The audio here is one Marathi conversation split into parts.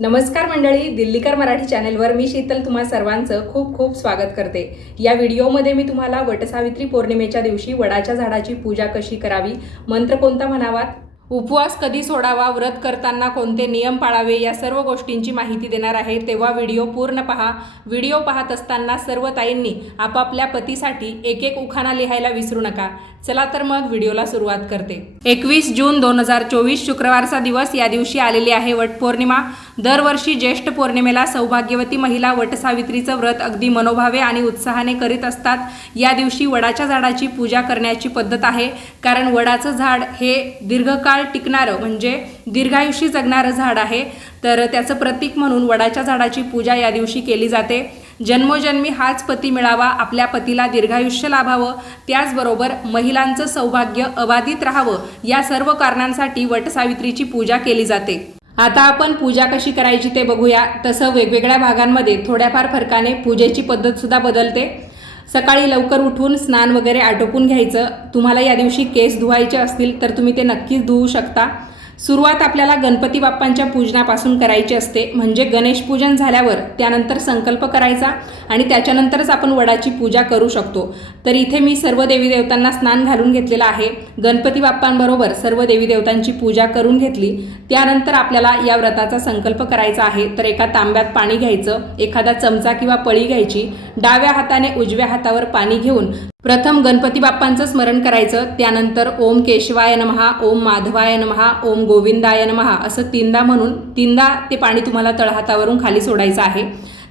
नमस्कार मंडळी दिल्लीकर मराठी चॅनेलवर मी शीतल तुम्हा सर्वांचं खूप खूप स्वागत करते. या व्हिडिओमध्ये मी तुम्हाला वटसावित्री पौर्णिमेच्या दिवशी वडाच्या झाडाची पूजा कशी करावी मंत्र कोणता म्हणावात? उपवास कधी सोडावा व्रत करताना कोणते नियम पाळावे या सर्व गोष्टींची माहिती देणार आहे. तेव्हा व्हिडिओ पूर्ण पहा. व्हिडिओ पाहत असताना सर्व ताईंनी आपापल्या पतीसाठी एक एक उखाणा लिहायला विसरू नका. चला तर मग व्हिडिओला सुरुवात करते. एकवीस जून दोन हजार चोवीस शुक्रवारचा दिवस. या दिवशी आलेली आहे वटपौर्णिमा दरवर्षी ज्येष्ठ पौर्णिमेला सौभाग्यवती महिला वटसावित्रीचं व्रत अगदी मनोभावे आणि उत्साहाने करीत असतात. या दिवशी वडाच्या झाडाची पूजा करण्याची पद्धत आहे. कारण वडाचं झाड हे दीर्घकाळ टिकणारं म्हणजे दीर्घायुषी जगणारं झाड आहे तर त्याचं प्रतीक म्हणून वडाच्या झाडाची पूजा या दिवशी केली जाते. जन्मोजन्मी हाच पती मिळावा आपल्या पतीला दीर्घायुष्य लाभावं त्याचबरोबर महिलांचं सौभाग्य अबाधित राहावं या सर्व कारणांसाठी वटसावित्रीची पूजा केली जाते. आता आपण पूजा कशी करायची ते बघूया. तसं वेगवेगळ्या भागांमध्ये थोड्याफार फरकाने पूजेची पद्धतसुद्धा बदलते. सकाळी लवकर उठून स्नान वगैरे आटोपून घ्यायचं. तुम्हाला या दिवशी केस धुवायचे असतील तर तुम्ही ते नक्कीच धुवू शकता. सुरुवात आपल्याला गणपती बाप्पांच्या पूजनापासून करायची असते. म्हणजे गणेश पूजन झाल्यावर त्यानंतर संकल्प करायचा आणि त्याच्यानंतरच आपण वडाची पूजा करू शकतो. तर इथे मी सर्व देवी देवतांना स्नान घालून घेतलेलं आहे. गणपती बाप्पांबरोबर सर्व देवी देवतांची पूजा करून घेतली. त्यानंतर आपल्याला या व्रताचा संकल्प करायचा आहे. तर एका तांब्यात पाणी घ्यायचं एखादा चमचा किंवा पळी घ्यायची डाव्या हाताने उजव्या हातावर पाणी घेऊन प्रथम गणपती बाप्पांचं स्मरण करायचं त्यानंतर ओम केशवाय नमहा ओम माधवाय नमहा ओम गोविंदाय नमहा असं तीनदा म्हणून तीनदा ते पाणी तुम्हाला तळहातावरून खाली सोडायचं आहे.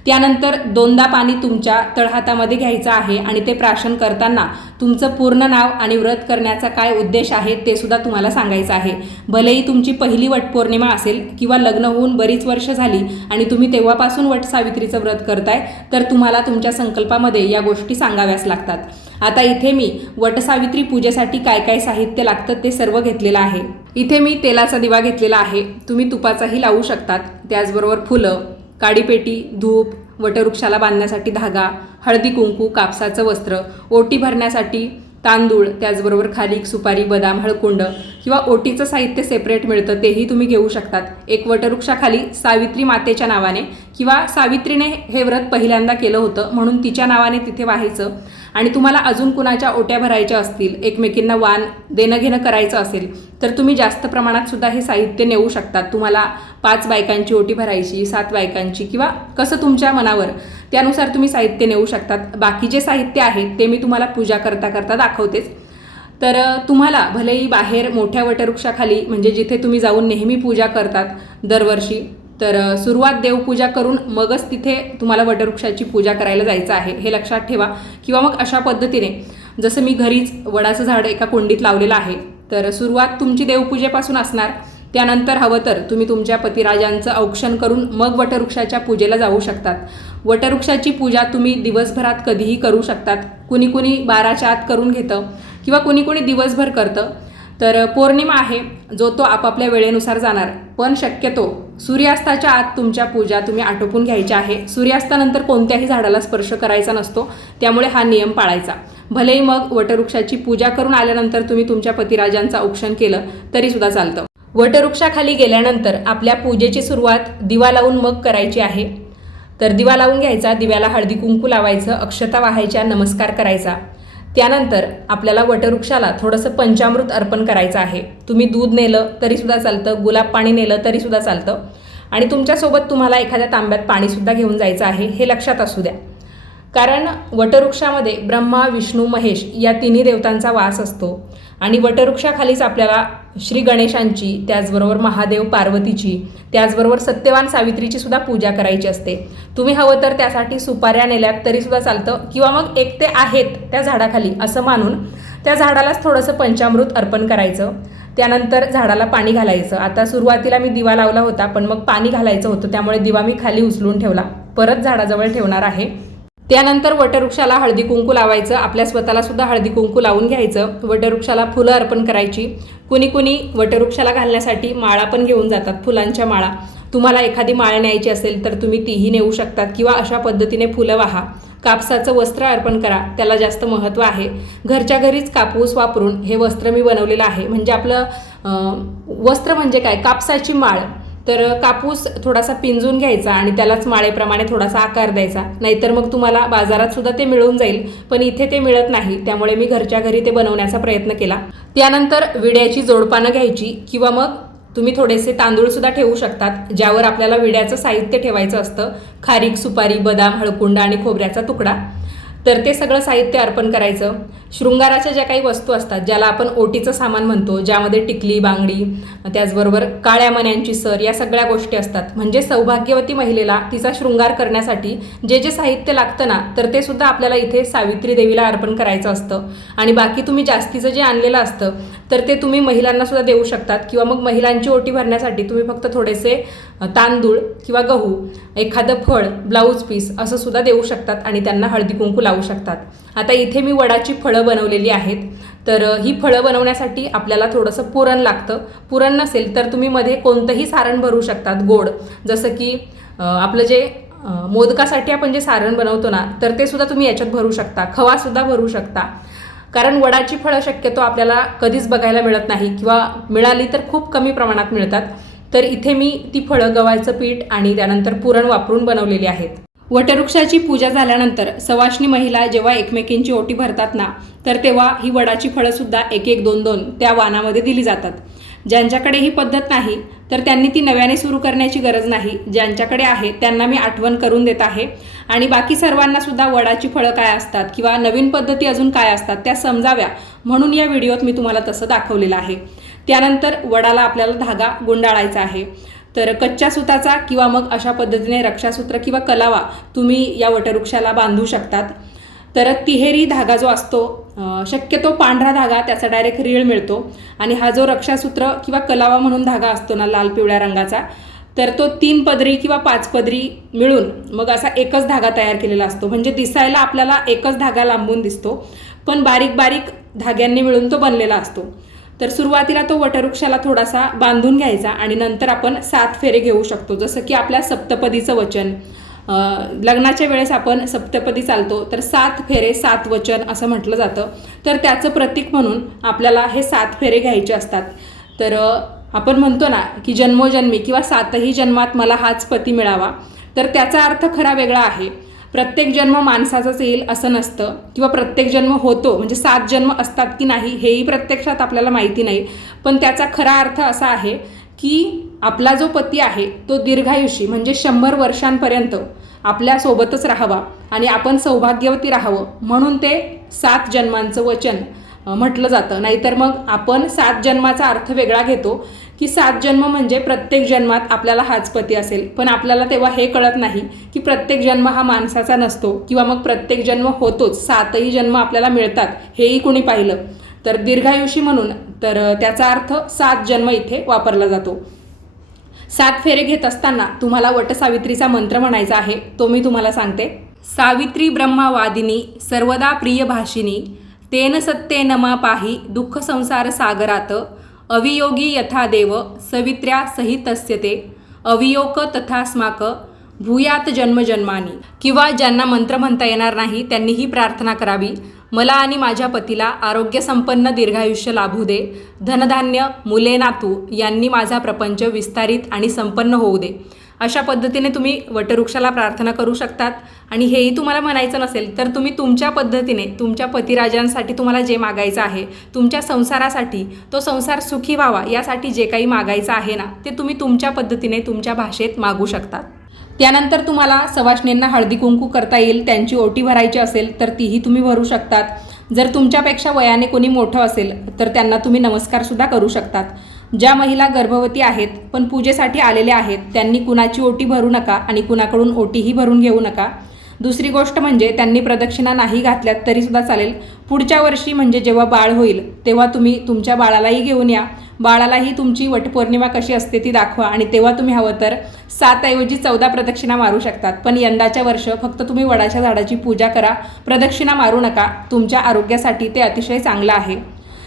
त्यानंतर दोनदा पाणी तुमच्या तळहातामध्ये घ्यायचं आहे आणि ते प्राशन करताना तुमचं पूर्ण नाव आणि व्रत करण्याचा काय उद्देश आहे ते सुद्धा तुम्हाला सांगायचं आहे. भलेही तुमची पहिली वटपौर्णिमा असेल किंवा लग्न होऊन बरीच वर्ष झाली आणि तुम्ही तेव्हापासून वट सावित्रीचं व्रत करताय तर तुम्हाला तुमच्या संकल्पामध्ये या गोष्टी सांगाव्याच लागतात. आता इथे मी वटसावित्री पूजेसाठी काय काय साहित्य लागतं ते सर्व घेतलेलं आहे. इथे मी तेलाचा दिवा घेतलेला आहे. तुम्ही तुपाचाही लावू शकतात. त्याचबरोबर फुलं काडीपेटी धूप वटवृक्षाला बांधण्यासाठी धागा हळदी कुंकू कापसाचं वस्त्र ओटी भरण्यासाठी तांदूळ त्याचबरोबर खारीक सुपारी बदाम हळकुंड किंवा ओटीचं साहित्य सेपरेट मिळतं तेही तुम्ही घेऊ शकतात. एक वटवृक्षाखाली सावित्री मातेच्या नावाने किंवा सावित्रीने हे व्रत पहिल्यांदा केलं होतं म्हणून तिच्या नावाने तिथे व्हायचं. आणि तुम्हाला अजून कुणाच्या ओट्या भरायच्या असतील एकमेकींना वान देणं घेणं करायचं असेल तर तुम्ही जास्त प्रमाणात सुद्धा हे साहित्य नेऊ शकतात. तुम्हाला पाच बायकांची ओटी भरायची सात बायकांची किंवा कसं तुमच्या मनावर त्यानुसार तुम्ही साहित्य नेऊ शकतात. बाकी जे साहित्य आहे ते मी तुम्हाला पूजा करता करता दाखवतेच. तर तुम्हाला भलेही बाहेर मोठ्या वटवृक्षाखाली म्हणजे जिथे तुम्ही जाऊन नेहमी पूजा करतात दरवर्षी तर सुरुवात देवपूजा करून मगच तिथे तुम्हाला वटवृक्षाची पूजा करायला जायचं आहे हे लक्षात ठेवा. किंवा मग अशा पद्धतीने जसं मी घरीच वडाचं झाड एका कुंडीत लावलेलं आहे तर सुरुवात तुमची देवपूजेपासून असणार. त्यानंतर हवं तर तुम्ही तुमच्या पतिराजांचं औक्षण करून मग वटवृक्षाच्या पूजेला जाऊ शकतात. वटवृक्षाची पूजा तुम्ही दिवसभरात कधीही करू शकतात. कुणी कुणी बाराच्या आत करून घेतं किंवा कुणी कुणी दिवसभर करतं. तर पौर्णिमा आहे जो तो आपापल्या वेळेनुसार जाणार. पण शक्यतो सूर्यास्ताच्या आत तुमच्या पूजा तुम्ही आटोपून घ्यायच्या आहे. सूर्यास्तानंतर कोणत्याही झाडाला स्पर्श करायचा नसतो. त्यामुळे हा नियम पाळायचा. भलेही मग वटवृक्षाची पूजा करून आल्यानंतर तुम्ही तुमच्या पतिराजांचा औक्षण केलं तरी सुद्धा चालतं. वटवृक्षाखाली गेल्यानंतर आपल्या पूजेची सुरुवात दिवा लावून मग करायची आहे. तर दिवा लावून घ्यायचा दिव्याला हळदी कुंकू लावायचं अक्षता वाहायच्या नमस्कार करायचा. त्यानंतर आपल्याला वटवृक्षाला थोडंसं पंचामृत अर्पण करायचं आहे. तुम्ही दूध नेलं तरीसुद्धा चालतं. गुलाब पाणी नेलं तरीसुद्धा चालतं. आणि तुमच्यासोबत तुम्हाला एखाद्या तांब्यात पाणीसुद्धा घेऊन जायचं आहे हे लक्षात असू द्या. कारण वटवृक्षामध्ये ब्रह्मा विष्णू महेश या तिन्ही देवतांचा वास असतो. आणि वटवृक्षाखालीच आपल्याला श्री गणेशांची त्याचबरोबर महादेव पार्वतीची त्याचबरोबर सत्यवान सावित्रीची सुद्धा पूजा करायची असते. तुम्ही हवं तर त्यासाठी सुपाऱ्या नेल्यात तरीसुद्धा चालतं. किंवा मग एक ते आहेत त्या झाडाखाली असं मानून त्या झाडालाच थोडंसं पंचामृत अर्पण करायचं. त्यानंतर झाडाला पाणी घालायचं. आता सुरुवातीला मी दिवा लावला होता पण मग पाणी घालायचं होतं. त्यामुळे दिवा मी खाली उचलून ठेवला. परत झाडाजवळ ठेवणार आहे. त्यानंतर वटवृक्षाला हळदी कुंकू लावायचं आपल्या स्वतःला सुद्धा हळदी कुंकू लावून घ्यायचं वटवृक्षाला फुलं अर्पण करायची. कुणी कुणी वटवृक्षाला घालण्यासाठी माळा पण घेऊन जातात फुलांच्या माळा. तुम्हाला एखादी माळ न्यायची असेल तर तुम्ही तीही नेऊ शकतात किंवा अशा पद्धतीने फुलं वाहा. कापसाचं वस्त्र अर्पण करा त्याला जास्त महत्त्व आहे. घरच्या घरीच कापूस वापरून हे वस्त्र मी बनवलेलं आहे. म्हणजे आपलं वस्त्र म्हणजे काय? कापसाची माळ. तर कापूस थोडासा पिंजून घ्यायचा आणि त्यालाच माळेप्रमाणे थोडासा आकार द्यायचा. नाहीतर मग तुम्हाला बाजारात सुद्धा ते मिळून जाईल पण इथे ते मिळत नाही. त्यामुळे मी घरच्या घरी ते बनवण्याचा प्रयत्न केला. त्यानंतर विड्याची जोडपानं घ्यायची किंवा मग तुम्ही थोडेसे तांदूळ सुद्धा ठेवू शकतात ज्यावर आपल्याला विड्याचं साहित्य ठेवायचं असतं. खारीक सुपारी बदाम हळकुंडा आणि खोबऱ्याचा तुकडा. तर ते सगळं साहित्य अर्पण करायचं. शृंगाराच्या ज्या काही वस्तू असतात ज्याला आपण ओटीचं सामान म्हणतो ज्यामध्ये टिकली बांगडी त्याचबरोबर काळ्या मण्यांची सर या सगळ्या गोष्टी असतात. म्हणजे सौभाग्यवती महिलेला तिचा शृंगार करण्यासाठी जे जे साहित्य लागतं ना तर ते सुद्धा आपल्याला इथे सावित्री देवीला अर्पण करायचं असतं. आणि बाकी तुम्ही जास्तीचं जे आणलेलं असतं तर ते तुम्ही महिलांना सुद्धा देऊ शकतात. किंवा मग महिलांची ओटी भरण्यासाठी तुम्ही फक्त थोडेसे तांदूळ किंवा गहू एखादं फळ ब्लाऊज पीस असं सुद्धा देऊ शकतात आणि त्यांना हळदी कुंकू लावू शकतात. आता इथे मी वडाची फळं बनवलेली आहेत. तर ही फळं बनवण्यासाठी आपल्याला थोडंसं पुरण लागतं. पुरण नसेल तर तुम्ही मध्ये कोणतंही सारण भरू शकतात गोड. जसं की आपलं जे मोदकासाठी आपण जे सारण बनवतो ना तर ते सुद्धा तुम्ही याच्यात भरू शकता. खवासुद्धा भरू शकता. कारण वडाची फळं शक्यतो आपल्याला कधीच बघायला मिळत नाही किंवा मिळाली तर खूप कमी प्रमाणात मिळतात. तर इथे मी ती फळं गव्हाचं पीठ आणि त्यानंतर पुरण वापरून बनवलेली आहेत. वटवृक्षाची पूजा झाल्यानंतर सवाष्णी महिला जेव्हा एकमेकींची ओटी भरतात ना तर तेव्हा ही वडाची फळंसुद्धा एक एक दोन दोन त्या वानामध्ये दिली जातात. ज्यांच्याकडे ही पद्धत नाही तर त्यांनी ती नव्याने सुरू करण्याची गरज नाही. ज्यांच्याकडे आहे त्यांना मी आठवण करून देत आहे. आणि बाकी सर्वांना सुद्धा वडाची फळं काय असतात किंवा नवीन पद्धती अजून काय असतात त्या समजाव्या म्हणून या व्हिडिओत मी तुम्हाला तसं दाखवलेलं आहे. त्यानंतर वडाला आपल्याला धागा गुंडाळायचा आहे. तर कच्च्या सुताचा किंवा मग अशा पद्धतीने रक्षासूत्र किंवा कलावा तुम्ही या वटवृक्षाला बांधू शकतात. तर तिहेरी धागा जो असतो शक्यतो पांढरा धागा त्याचा डायरेक्ट रीळ मिळतो. आणि हा जो रक्षासूत्र किंवा कलावा म्हणून धागा असतो ना लाल पिवळ्या रंगाचा तर तो तीन पदरी किंवा पाच पदरी मिळून मग असा एकच धागा तयार केलेला असतो. म्हणजे दिसायला आपल्याला एकच धागा लांबून दिसतो पण बारीक बारीक धाग्यांनी मिळून तो बनलेला असतो. तर सुरुवातीला तो वटवृक्षाला थोडासा बांधून घ्यायचा आणि नंतर आपण सात फेरे घेऊ शकतो. जसं की आपल्या सप्तपदीचं वचन. लग्नाच्या वेळेस आपण सप्तपदी चालतो तर सात फेरे सात वचन असं म्हटलं जातं. तर त्याचं प्रतीक म्हणून आपल्याला हे सात फेरे घ्यायचे असतात. तर आपण म्हणतो ना की जन्मोजन्मी किंवा सातही जन्मात मला हाच पती मिळावा. तर त्याचा अर्थ खरा वेगळा आहे. प्रत्येक जन्म माणसाचाच येईल असं नसतं. किंवा प्रत्येक जन्म होतो म्हणजे सात जन्म असतात की नाही हेही प्रत्यक्षात आपल्याला माहिती नाही. पण त्याचा खरा अर्थ असा आहे की आपला जो पती आहे तो दीर्घायुषी म्हणजे शंभर वर्षांपर्यंत आपल्यासोबतच राहावा आणि आपण सौभाग्यवती राहावं. म्हणून ते सात जन्मांचं वचन म्हटलं जातं. नाहीतर मग आपण सात जन्माचा अर्थ वेगळा घेतो. की सात जन्म म्हणजे प्रत्येक जन्मात आपल्याला हाच पती असेल. पण आपल्याला तेव्हा हे कळत नाही की प्रत्येक जन्म हा माणसाचा नसतो किंवा मग प्रत्येक जन्म होतोच. सातही जन्म आपल्याला मिळतात. हेही कुणी पाहिलं? तर दीर्घायुषी म्हणून तर त्याचा अर्थ सात जन्म इथे वापरला जातो. सात फेरे घेत असताना तुम्हाला वटसावित्रीचा मंत्र म्हणायचा आहे. तो मी तुम्हाला सांगते. सावित्री ब्रह्मावादिनी सर्वदा प्रिय भाषिनी तेन सत्ते नमा पाही दुःख संसार सागरात अवियोगी यथा देव सवित्र्या सहितस्य ते अवियोक तथास्माक भूयात जन्मजन्मानी किंवा ज्यांना मंत्र म्हणता येणार नाही त्यांनी ही प्रार्थना करावी. मला आणि माझ्या पतीला आरोग्यसंपन्न दीर्घायुष्य लाभू दे. धनधान्य मुले नातू यांनी माझा प्रपंच विस्तारित आणि संपन्न होऊ दे. अशा पद्धतीने तुम्ही वटवृक्षाला प्रार्थना करू शकतात. आणि हेही तुम्हाला म्हणायचं नसेल तर तुम्ही तुमच्या पद्धतीने तुमच्या पतिराजांसाठी तुम्हाला जे मागायचं आहे तुमच्या संसारासाठी तो संसार सुखी व्हावा यासाठी जे काही मागायचं आहे ना ते तुम्ही तुमच्या पद्धतीने तुमच्या भाषेत मागू शकतात. त्यानंतर तुम्हाला सवाष्णींना हळदी कुंकू करता येईल त्यांची ओटी भरायची असेल तर तीही तुम्ही भरू शकतात. जर तुमच्यापेक्षा वयाने कोणी मोठं असेल तर त्यांना तुम्ही नमस्कारसुद्धा करू शकतात. ज्या महिला गर्भवती आहेत पण पूजेसाठी आलेल्या आहेत त्यांनी कुणाची ओटी भरू नका आणि कुणाकडून ओटीही भरून घेऊ नका. दुसरी गोष्ट म्हणजे त्यांनी प्रदक्षिणा नाही घातल्यात तरीसुद्धा चालेल. पुढच्या वर्षी म्हणजे जेव्हा बाळ होईल तेव्हा तुम्ही तुमच्या बाळालाही घेऊन या. बाळालाही तुमची वटपौर्णिमा कशी असते ती दाखवा आणि तेव्हा तुम्ही हवं तर सातऐवजी चौदा प्रदक्षिणा मारू शकतात. पण यंदाच्या वर्ष फक्त तुम्ही वडाच्या झाडाची पूजा करा प्रदक्षिणा मारू नका. तुमच्या आरोग्यासाठी ते अतिशय चांगलं आहे.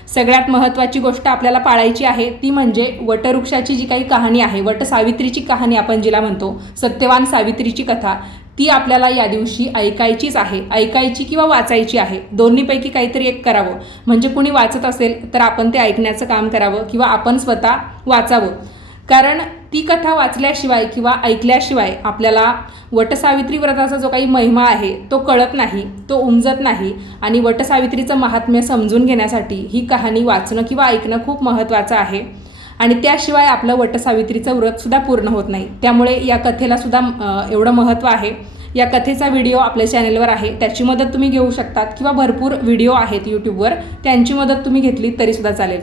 सगळ्यात महत्त्वाची गोष्ट आपल्याला पाळायची आहे ती म्हणजे वटवृक्षाची जी काही कहाणी आहे वट सावित्रीची कहाणी आपण जिला म्हणतो सत्यवान सावित्रीची कथा ती आपल्याला या दिवशी ऐकायचीच आहे. ऐकायची किंवा वाचायची आहे. दोन्हीपैकी काहीतरी एक करावं. म्हणजे कुणी वाचत असेल तर आपण ते ऐकण्याचं काम करावं किंवा आपण स्वतः वाचावं. कारण ती कथा वाचल्याशिवाय किंवा ऐकल्याशिवाय आपल्याला वटसावित्री व्रताचा जो काही महिमा आहे तो कळत नाही तो उमजत नाही आणि वटसावित्रीचं महात्म्य समजून घेण्यासाठी ही कहाणी वाचणं किंवा ऐकणं खूप महत्त्वाचं आहे. आणि त्याशिवाय आपलं वटसावित्रीचं व्रतसुद्धा पूर्ण होत नाही. त्यामुळे या कथेलासुद्धा एवढं महत्त्व आहे. या कथेचा व्हिडिओ आपल्या चॅनेलवर आहे. त्याची मदत तुम्ही घेऊ शकतात किंवा भरपूर व्हिडिओ आहेत यूट्यूबवर. त्यांची मदत तुम्ही घेतली तरीसुद्धा चालेल.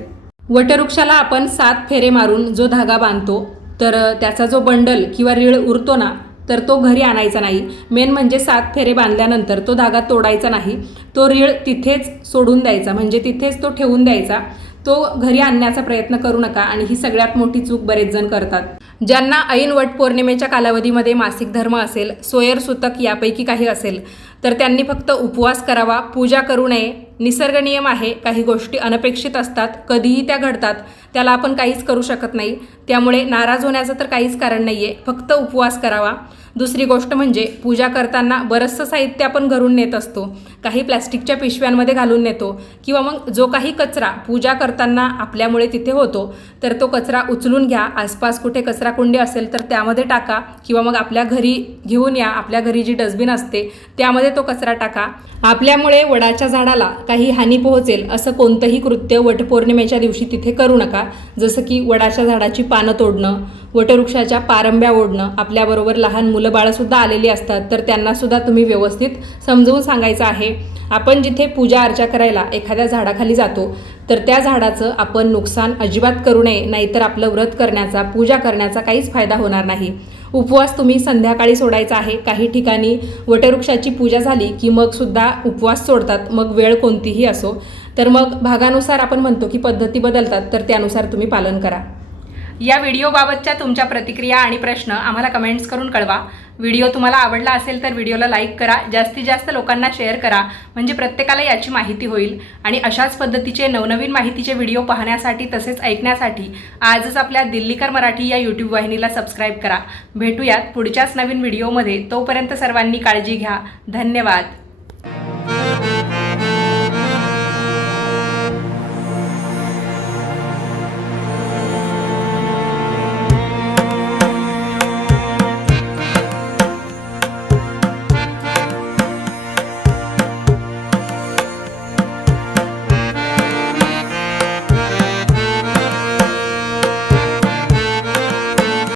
वटवृक्षाला आपण सात फेरे मारून जो धागा बांधतो तर त्याचा जो बंडल किंवा रीळ उरतो ना तर तो घरी आणायचा नाही. मेन म्हणजे सात फेरे बांधल्यानंतर तो धागा तोडायचा नाही. तो रीळ तिथेच सोडून द्यायचा. म्हणजे तिथेच तो ठेवून द्यायचा. तो घरी आणण्याचा प्रयत्न करू नका आणि ही सगळ्यात मोठी चूक बरेच जण करतात. ज्यांना ऐन वट पौर्णिमेच्या कालावधीमध्ये मासिक धर्म असेल सोयर सुतक यापैकी काही असेल तर त्यांनी फक्त उपवास करावा पूजा करू नये. निसर्ग नियम आहे काही गोष्टी अनपेक्षित असतात कधीही त्या घडतात त्याला आपण काहीच करू शकत नाही. त्यामुळे नाराज होण्याचं तर काहीच कारण नाही आहे फक्त उपवास करावा. दुसरी गोष्ट म्हणजे पूजा करताना बरंचसं साहित्य आपण घरून नेत असतो. काही प्लॅस्टिकच्या पिशव्यांमध्ये घालून नेतो किंवा मग जो काही कचरा पूजा करताना आपल्यामुळे तिथे होतो तर तो कचरा उचलून घ्या. आसपास कुठे कचरा कुंडी असेल तर त्यामध्ये टाका किंवा मग आपल्या घरी घेऊन या. आपल्या घरी जी डस्टबिन असते त्यामध्ये तो कचरा टाका. आपल्यामुळे वडाच्या झाडाला काही हानी पोहोचेल असं कोणतंही कृत्य वटपौर्णिमेच्या दिवशी तिथे करू नका. जसं की वडाच्या झाडाची पानं तोडणं वटवृक्षाच्या पारंब्या ओढणं आपल्याबरोबर लहान मुलं मुलं बाळंसुद्धा आलेली असतात तर त्यांनासुद्धा तुम्ही व्यवस्थित समजवून सांगायचं आहे. आपण जिथे पूजा अर्चा करायला एखाद्या झाडाखाली जातो तर त्या झाडाचं आपण नुकसान अजिबात करू नये नाहीतर आपलं व्रत करण्याचा पूजा करण्याचा काहीच फायदा होणार नाही. उपवास तुम्ही संध्याकाळी सोडायचा आहे. काही ठिकाणी वटवृक्षाची पूजा झाली की मग सुद्धा उपवास सोडतात मग वेळ कोणतीही असो. तर मग भागानुसार आपण म्हणतो की पद्धती बदलतात तर त्यानुसार तुम्ही पालन करा. या व्हिडिओबाबतच्या तुमच्या प्रतिक्रिया आणि प्रश्न आम्हाला कमेंट्स करून कळवा. व्हिडिओ तुम्हाला आवडला असेल तर व्हिडिओला लाईक करा. जास्तीत जास्त लोकांना शेअर करा. म्हणजे प्रत्येकाला याची माहिती होईल. आणि अशाच पद्धतीचे नवनवीन माहितीचे व्हिडिओ पाहण्यासाठी तसेच ऐकण्यासाठी आजच आपल्या दिल्लीकर मराठी या यूट्यूब वाहिनीला सबस्क्राईब करा. भेटूयात पुढच्याच नवीन व्हिडिओमध्ये तोपर्यंत सर्वांनी काळजी घ्या. धन्यवाद.